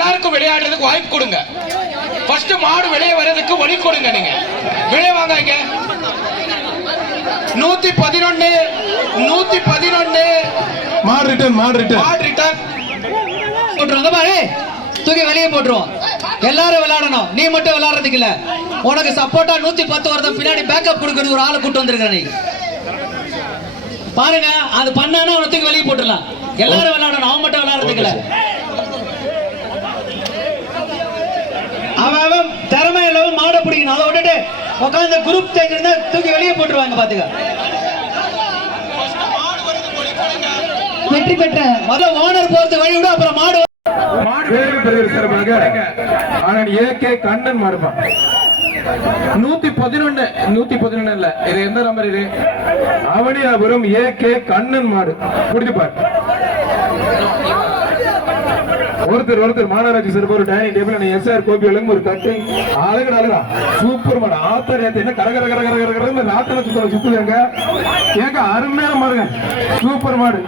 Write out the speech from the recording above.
எல்லாருக்கும் விளையாடுறதுக்கு வாய்ப்பு கொடுங்க. ஃபர்ஸ்ட் மாடு வெளியே வர்றதுக்கு வழி கொடுங்க. நீங்க வெளியே வாங்க. இங்க 111 111 மாடு ரிட்டர்ன் போட்டுருவாங்க பாரு, தூக்கி வெளியே போட்டுருவோம். எல்லாரும் விளையாடணும், நீ மட்டும் விளையாடுறதுக்கு இல்ல. உனக்கு சப்போர்ட்டா 110 வருடம் பின்னாடி பேக்கப் கொடுக்கறது ஒரு ஆளை கூட்டு வந்திருக்க. நீ பாருங்க, அது பண்ணானா அவனை தூக்கி வெளியே போட்டுடலாம். எல்லாரும் விளையாடணும், அவன் மட்டும் விளையாடுறதுக்கு இல்ல. அவன் திறமை இல்லவன் மாட பிடிக்கணும். அதை விட்டுட்டு உட்காந்து குரூப் சேர்ந்து தூக்கி வெளியே போட்டுருவாங்க. பாத்துக்க, வெற்றி பெற்ற முதல் ஓனர் போறது வழி விட. அப்புறம் மாடு கண்ணன் மாடுப்பா 111 இல்ல, இது எந்த நம்பர்? இது அவனியாபுரம் ஏகே கண்ணன் மாடு. குடிப்பார் ஒருத்தர் மாநகராட்சி சிறப்பு ஒரு டைனிங் டேபிள் எஸ்ஆர் கோபி வழங்கும் ஒரு கட்டு அழகா சூப்பர் மாடு. ஆத்தர் என்ன கரகர நாட்டு சுத்துவாங்க. ஏங்க அருமையான மாடுங்க, சூப்பர் மாடு.